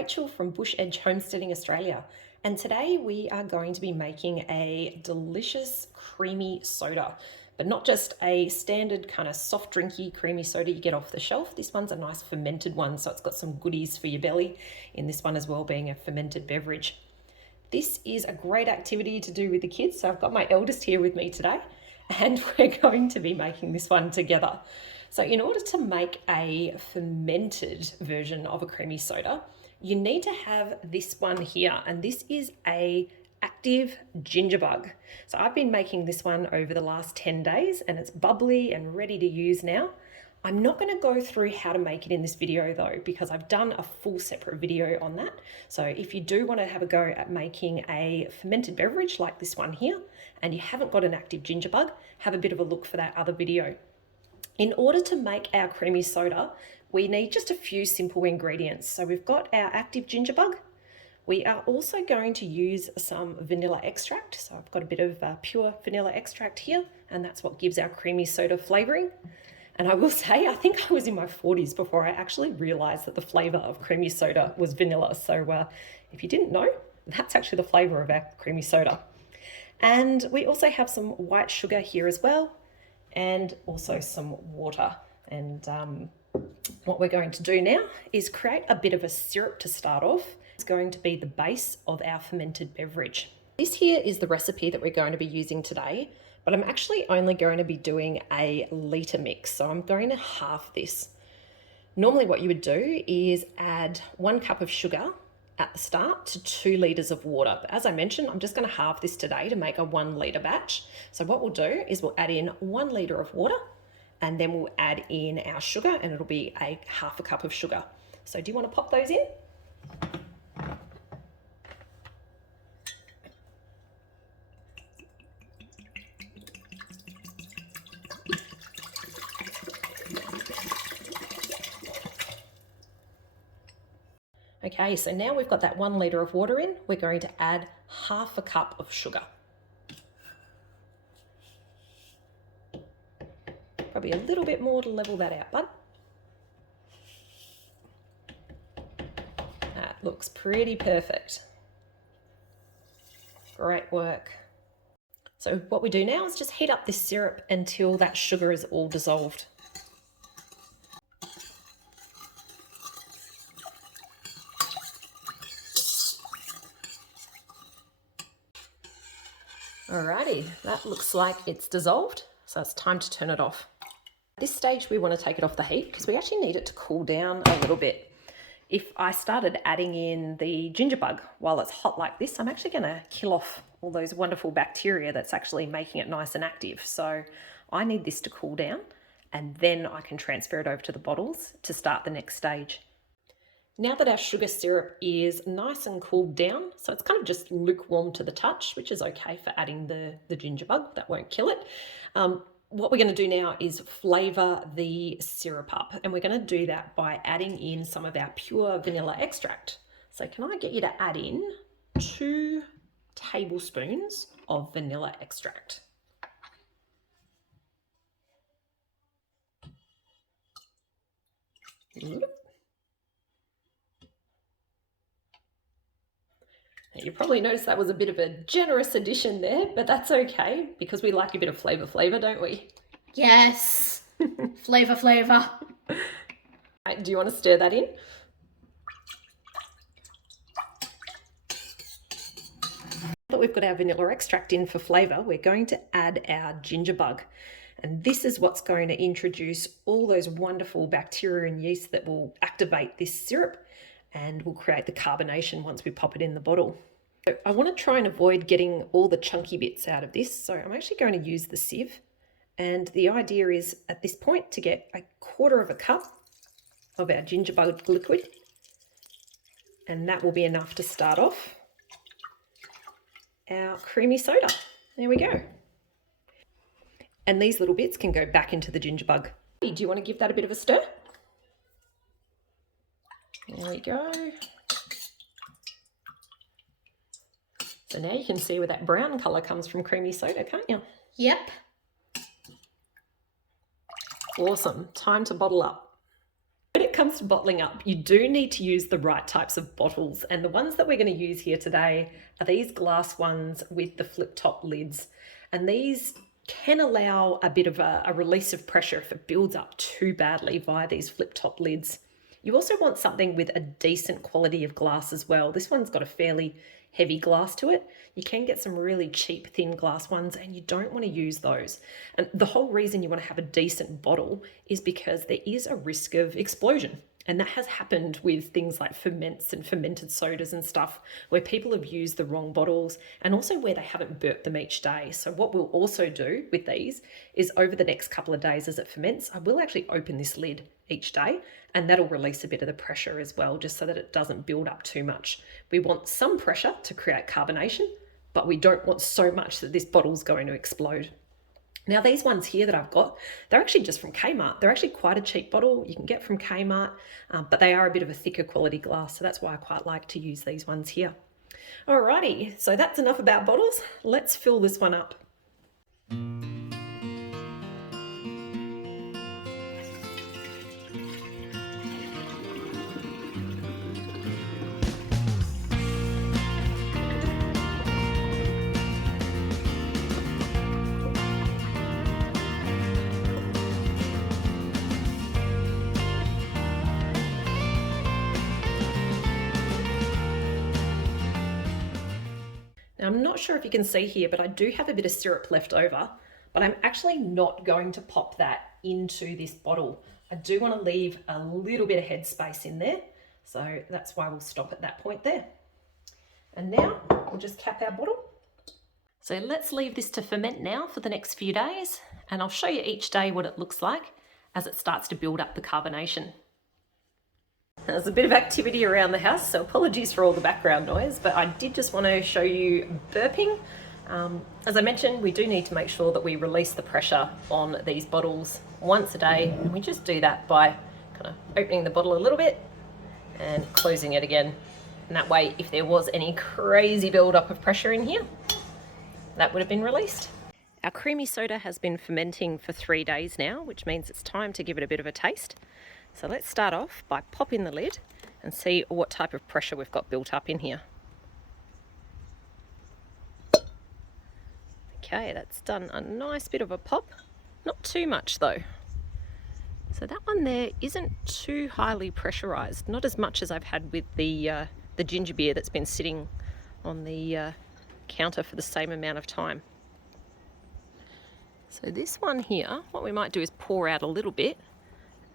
Rachel from Bush Edge Homesteading Australia, and today we are going to be making a delicious creamy soda, but not just a standard kind of soft drinky creamy soda you get off the shelf. This one's a nice fermented one, so it's got some goodies for your belly in this one as well, being a fermented beverage. This is a great activity to do with the kids, so I've got my eldest here with me today, and we're going to be making this one together. So in order to make a fermented version of a creamy soda, you need to have this one here, and this is a active ginger bug. So I've been making this one over the last 10 days and it's bubbly and ready to use now. I'm not going to go through how to make it in this video though, because I've done a full separate video on that. So if you do want to have a go at making a fermented beverage like this one here, and you haven't got an active ginger bug, have a bit of a look for that other video. In order to make our creamy soda, we need just a few simple ingredients. So we've got our active ginger bug. We are also going to use some vanilla extract. So I've got a bit of pure vanilla extract here, and that's what gives our creamy soda flavoring. And I will say, I think I was in my 40s before I actually realized that the flavor of creamy soda was vanilla. So if you didn't know, that's actually the flavor of our creamy soda. And we also have some white sugar here as well, and also some water. And what we're going to do now is create a bit of a syrup to start off. It's going to be the base of our fermented beverage. This here is the recipe that we're going to be using today, but I'm actually only going to be doing a litre mix, so I'm going to half this. Normally what you would do is add 1 cup of sugar at the start to 2 litres of water. But as I mentioned, I'm just going to halve this today to make a 1 litre batch. So what we'll do is we'll add in 1 litre of water, and then we'll add in our sugar, and it'll be a half a cup of sugar. So do you want to pop those in? Okay, so now we've got that 1 litre of water in, we're going to add half a cup of sugar. Probably a little bit more to level that out, bud. That looks pretty perfect. Great work. So what we do now is just heat up this syrup until that sugar is all dissolved. Alrighty, that looks like it's dissolved, so it's time to turn it off. At this stage, we want to take it off the heat because we actually need it to cool down a little bit. If I started adding in the ginger bug while it's hot like this, I'm actually going to kill off all those wonderful bacteria that's actually making it nice and active. So I need this to cool down, and then I can transfer it over to the bottles to start the next stage. Now that our sugar syrup is nice and cooled down, so it's kind of just lukewarm to the touch, which is okay for adding the ginger bug, that won't kill it. What we're going to do now is flavour the syrup up, and we're going to do that by adding in some of our pure vanilla extract. So can I get you to add in 2 tablespoons of vanilla extract? You probably noticed that was a bit of a generous addition there, but that's okay because we like a bit of flavour, don't we? Yes, flavour. Do you want to stir that in? Now that we've got our vanilla extract in for flavour, we're going to add our ginger bug. And this is what's going to introduce all those wonderful bacteria and yeast that will activate this syrup and will create the carbonation once we pop it in the bottle. So I want to try and avoid getting all the chunky bits out of this, so I'm actually going to use the sieve. And the idea is at this point to get 1/4 cup of our ginger bug liquid, and that will be enough to start off our creamy soda. There we go. And these little bits can go back into the ginger bug. Do you want to give that a bit of a stir? There we go. So now you can see where that brown colour comes from creamy soda, can't you? Yep. Awesome. Time to bottle up. When it comes to bottling up, you do need to use the right types of bottles. And the ones that we're going to use here today are these glass ones with the flip top lids. And these can allow a bit of a release of pressure if it builds up too badly via these flip top lids. You also want something with a decent quality of glass as well. This one's got a fairly heavy glass to it. You can get some really cheap thin glass ones and you don't want to use those. And the whole reason you want to have a decent bottle is because there is a risk of explosion. And that has happened with things like ferments and fermented sodas and stuff, where people have used the wrong bottles and also where they haven't burped them each day. So what we'll also do with these is over the next couple of days as it ferments, I will actually open this lid each day, and that'll release a bit of the pressure as well, just so that it doesn't build up too much. We want some pressure to create carbonation, but we don't want so much that this bottle's going to explode. Now these ones here that I've got, they're actually just from Kmart. They're actually quite a cheap bottle you can get from Kmart, but they are a bit of a thicker quality glass, so that's why I quite like to use these ones here. Alrighty, so that's enough about bottles. Let's fill this one up. Now, I'm not sure if you can see here, but I do have a bit of syrup left over, but I'm actually not going to pop that into this bottle. I do want to leave a little bit of headspace in there, so that's why we'll stop at that point there. And now we'll just cap our bottle. So let's leave this to ferment now for the next few days, and I'll show you each day what it looks like as it starts to build up the carbonation. There's a bit of activity around the house, so apologies for all the background noise, but I did just want to show you burping. As I mentioned, we do need to make sure that we release the pressure on these bottles once a day, and we just do that by kind of opening the bottle a little bit and closing it again. And that way, if there was any crazy build-up of pressure in here, that would have been released. Our creamy soda has been fermenting for 3 days now, which means it's time to give it a bit of a taste. So let's start off by popping the lid and see what type of pressure we've got built up in here. Okay, that's done a nice bit of a pop. Not too much though. So that one there isn't too highly pressurized, not as much as I've had with the ginger beer that's been sitting on the counter for the same amount of time. So this one here, what we might do is pour out a little bit,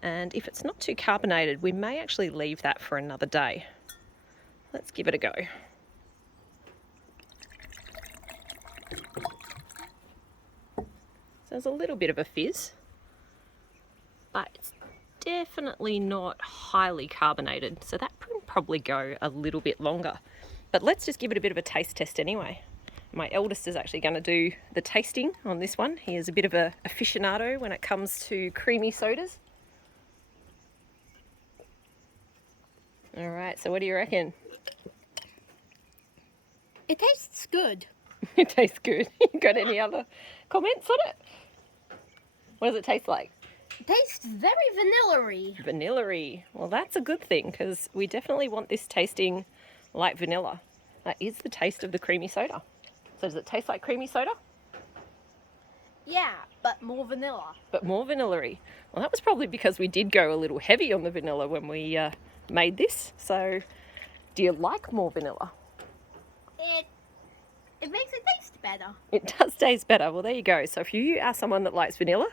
and if it's not too carbonated, we may actually leave that for another day. Let's give it a go. So there's a little bit of a fizz, but it's definitely not highly carbonated, so that can probably go a little bit longer. But let's just give it a bit of a taste test anyway. My eldest is actually going to do the tasting on this one. He is a bit of a aficionado when it comes to creamy sodas. All right, so what do you reckon? It tastes good. It tastes good. You got any other comments on it? What does it taste like? It tastes very vanilla-y. Vanilla-y. Well, that's a good thing, because we definitely want this tasting like vanilla. That is the taste of the creamy soda. So does it taste like creamy soda? Yeah, but more vanilla. But more vanilla-y. Well, that was probably because we did go a little heavy on the vanilla when we made this. So do you like more vanilla? It makes it taste better. It does taste better. Well, there you go. So if you are someone that likes vanilla,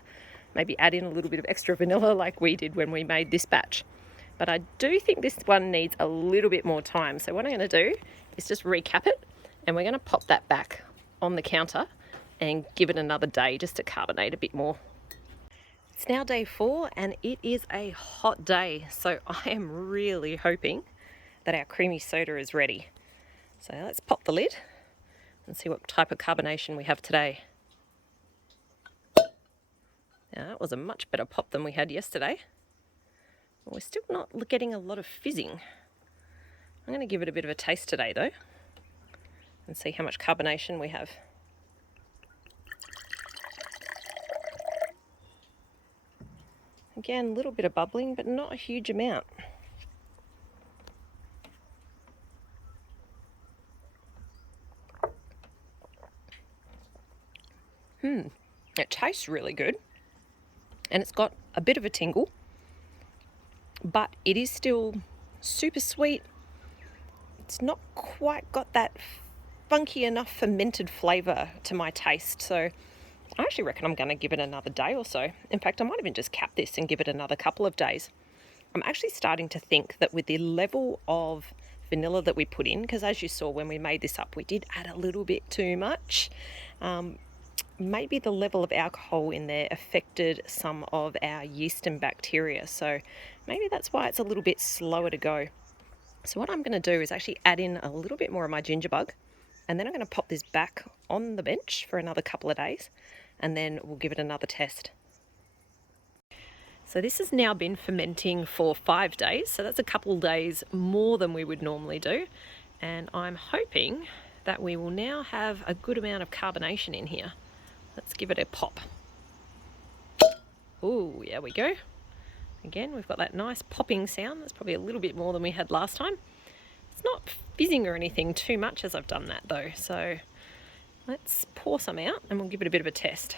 maybe add in a little bit of extra vanilla like we did when we made this batch. But I do think this one needs a little bit more time. So what I'm going to do is just recap it, and we're going to pop that back on the counter and give it another day just to carbonate a bit more. It's now day 4 and it is a hot day, so I am really hoping that our creamy soda is ready. So let's pop the lid and see what type of carbonation we have today. Now that was a much better pop than we had yesterday. We're still not getting a lot of fizzing. I'm going to give it a bit of a taste today though and see how much carbonation we have. Again, a little bit of bubbling, but not a huge amount. It tastes really good, and it's got a bit of a tingle, but it is still super sweet. It's not quite got that funky enough fermented flavour to my taste, so I actually reckon I'm going to give it another day or so. In fact, I might even just cap this and give it another couple of days. I'm actually starting to think that with the level of vanilla that we put in, because as you saw when we made this up, we did add a little bit too much. Maybe the level of alcohol in there affected some of our yeast and bacteria, so maybe that's why it's a little bit slower to go. So what I'm going to do is actually add in a little bit more of my ginger bug, and then I'm going to pop this back on the bench for another couple of days, and then we'll give it another test. So this has now been fermenting for 5 days, so that's a couple of days more than we would normally do, and I'm hoping that we will now have a good amount of carbonation in here. Let's give it a pop. Oh, yeah, we go. Again, we've got that nice popping sound. That's probably a little bit more than we had last time. It's not fizzing or anything too much as I've done that though. So let's pour some out and we'll give it a bit of a test.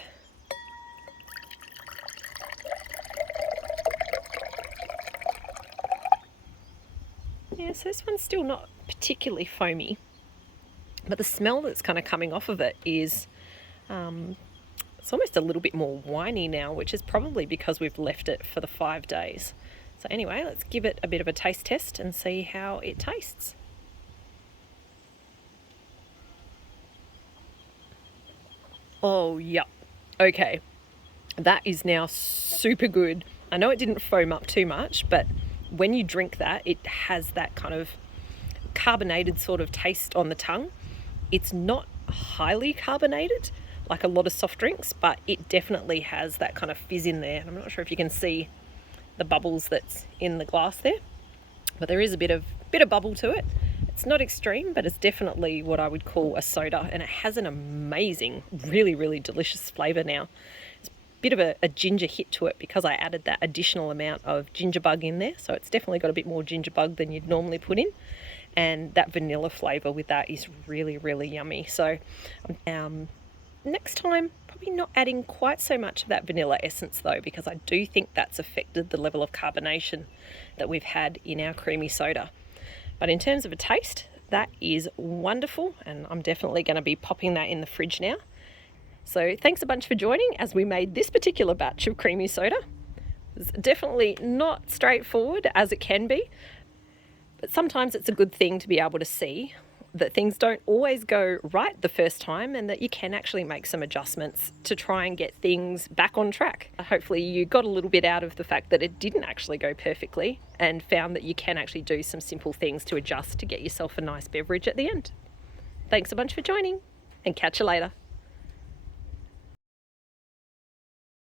Yeah, so this one's still not particularly foamy, but the smell that's kind of coming off of it is it's almost a little bit more winey now, which is probably because we've left it for the 5 days. So anyway, let's give it a bit of a taste test and see how it tastes. Oh, yep. Okay. That is now super good. I know it didn't foam up too much, but when you drink that, it has that kind of carbonated sort of taste on the tongue. It's not highly carbonated like a lot of soft drinks, but it definitely has that kind of fizz in there. And I'm not sure if you can see the bubbles that's in the glass there, but there is a bit of bubble to it. It's not extreme, but it's definitely what I would call a soda, and it has an amazing, really, really delicious flavour now. It's a bit of a ginger hit to it because I added that additional amount of ginger bug in there, so it's definitely got a bit more ginger bug than you'd normally put in, and that vanilla flavour with that is really, really yummy. So next time, probably not adding quite so much of that vanilla essence though, because I do think that's affected the level of carbonation that we've had in our creamy soda. But in terms of a taste, that is wonderful, and I'm definitely going to be popping that in the fridge now. So thanks a bunch for joining as we made this particular batch of creamy soda. It's definitely not straightforward as it can be, but sometimes it's a good thing to be able to see that things don't always go right the first time, and that you can actually make some adjustments to try and get things back on track. Hopefully you got a little bit out of the fact that it didn't actually go perfectly, and found that you can actually do some simple things to adjust to get yourself a nice beverage at the end. Thanks a bunch for joining, and catch you later.